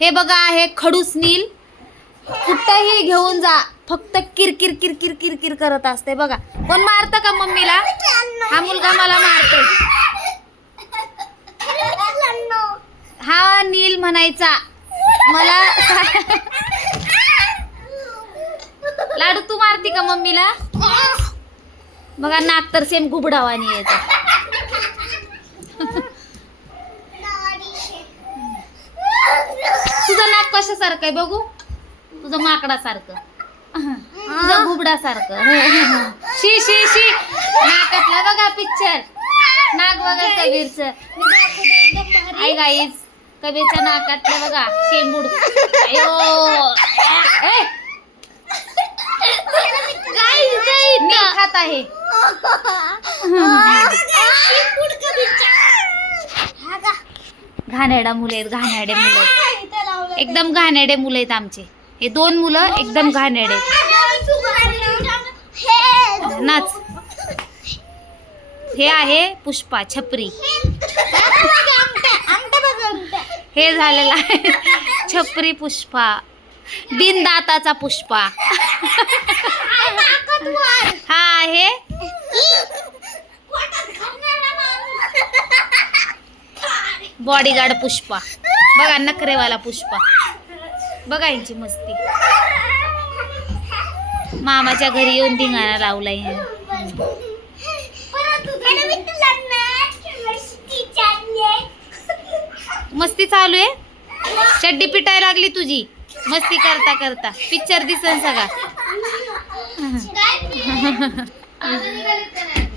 हे बघा आहे खडूस नील. कुठंही घेऊन जा फक्त किरकिर किरकिर किरकिर करत असते बघा. कोण मारतं का मम्मीला? हा मुलगा मला मारतोय. हा नील म्हणायचा. मला लाडू तू मारती का मम्मीला? बघा नाक तर सेम घुबडावानी येत तुझं नाक कशासारखं आहे बघू? तुझं माकडासारखं. तुझं घुबडासारखं शी शी शी. नाकातला बघा पिक्चर नाक बघा कबीरच. आई गाईज कबीरच्या नाकातलं बघा शेंबूड. अयो. खात आहे. घाणेरडा मुले आहेत घाणेरडे मुलं आहेत एकदम घाणेरडे मुलं आहेत आमचे हे दोन मुलं एकदम आहेत नाच हे आहे पुष्पा छपरी हे झालेलं आहे छपरी पुष्पा बिनदाताचा पुष्पा हा आहे बॉडीगार्ड पुष्पा. बघा नखरेवाला पुष्पा. बघा यांची मस्ती. मामाच्या घरी येऊन धिंगाणा लावलाय. मस्ती चालू आहे? चड्डी पिटाय लागली तुझी. मस्ती करता करता. पिक्चर दिसन सगळा.